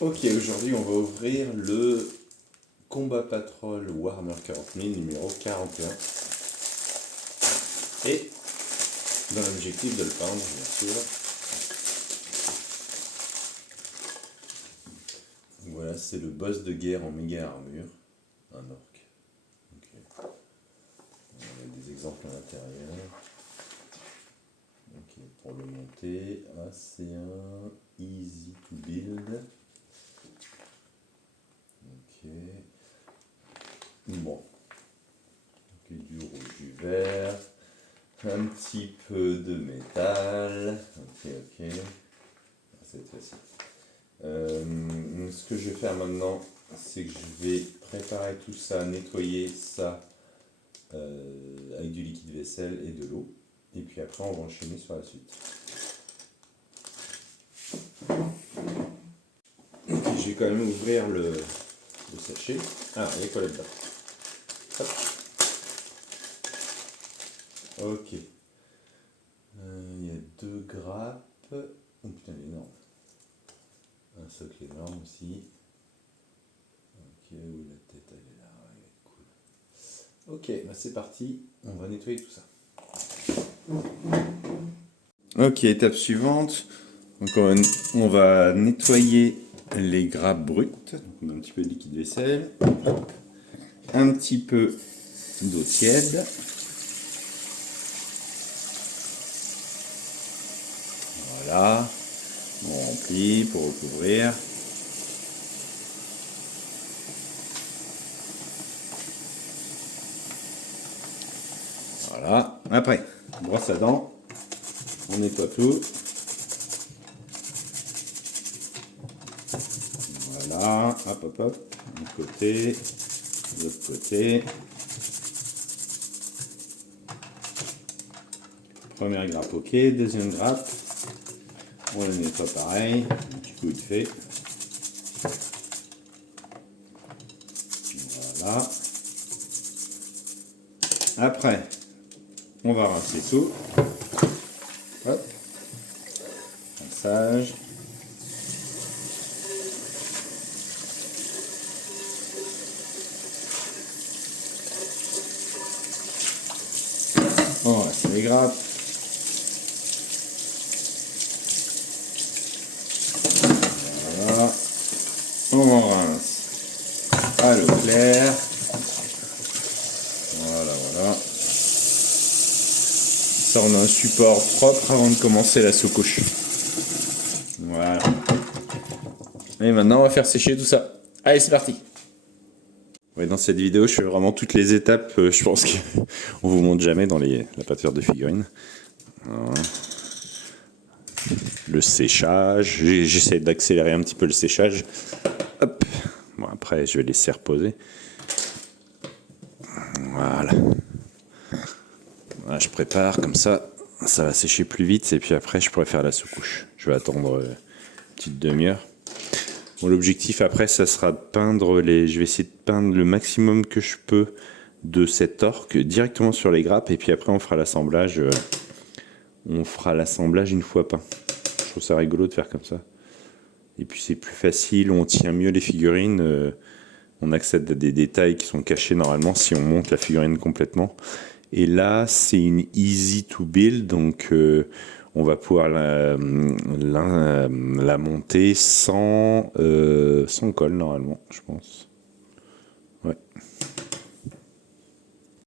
Ok, aujourd'hui on va ouvrir le Combat Patrol Warhammer 40 000 numéro 41. Et dans l'objectif de le peindre, bien sûr. Voilà, c'est le boss de guerre en méga armure, un orc. Ok. On a des exemples à l'intérieur. Ok, pour le monter, c'est un easy to build. Ok. Bon. Ok, du rouge, du vert. Un petit peu de métal. Ok, ok. C'est facile. Ce que je vais faire maintenant, c'est que je vais préparer tout ça, nettoyer ça avec du liquide vaisselle et de l'eau. Et puis après, on va enchaîner sur la suite. Okay, je vais quand même ouvrir le sachet. Ah, il y a quoi là-dedans? Ok. Il y a 2 grappes. Oh putain, il est énorme. Un socle énorme aussi. Ok, où la tête elle est là, elle est cool. Ok, bah c'est parti, on va nettoyer tout ça. Ok, étape suivante. Donc on va nettoyer les grappes brutes. Donc on a un petit peu de liquide vaisselle. Hop. Un petit peu d'eau tiède. Voilà. On remplit pour recouvrir. Voilà. Après, brosse à dents. On nettoie tout. Voilà. Hop, hop, hop. Un côté. De l'autre côté. Première grappe, ok. Deuxième grappe. On la nettoie pareil. Un petit coup de fait. Voilà. Après, on va rincer tout. Hop. Rinçage. On rince les grappes. Voilà. On rince à l'eau claire. Voilà, voilà. Ça, on a un support propre avant de commencer la sous-couche. Voilà. Et maintenant, on va faire sécher tout ça. Allez, c'est parti. Ouais, dans cette vidéo, je fais vraiment toutes les étapes. Je pense qu'on vous montre jamais dans la peinture de figurines. Voilà. Le séchage. J'essaie d'accélérer un petit peu le séchage. Hop. Bon, après, je vais laisser reposer. Voilà. Voilà, je prépare comme ça va sécher plus vite et puis après je pourrai faire la sous-couche. Je vais attendre une petite demi-heure. Bon, l'objectif après ça sera de peindre je vais essayer de peindre le maximum que je peux de cet orc directement sur les grappes et puis après on fera l'assemblage. Une fois peint. Je trouve ça rigolo de faire comme ça. Et puis c'est plus facile, on tient mieux les figurines. On accède à des détails qui sont cachés normalement si on monte la figurine complètement. Et là, c'est une easy to build, donc on va pouvoir la monter sans colle normalement, je pense. Ouais.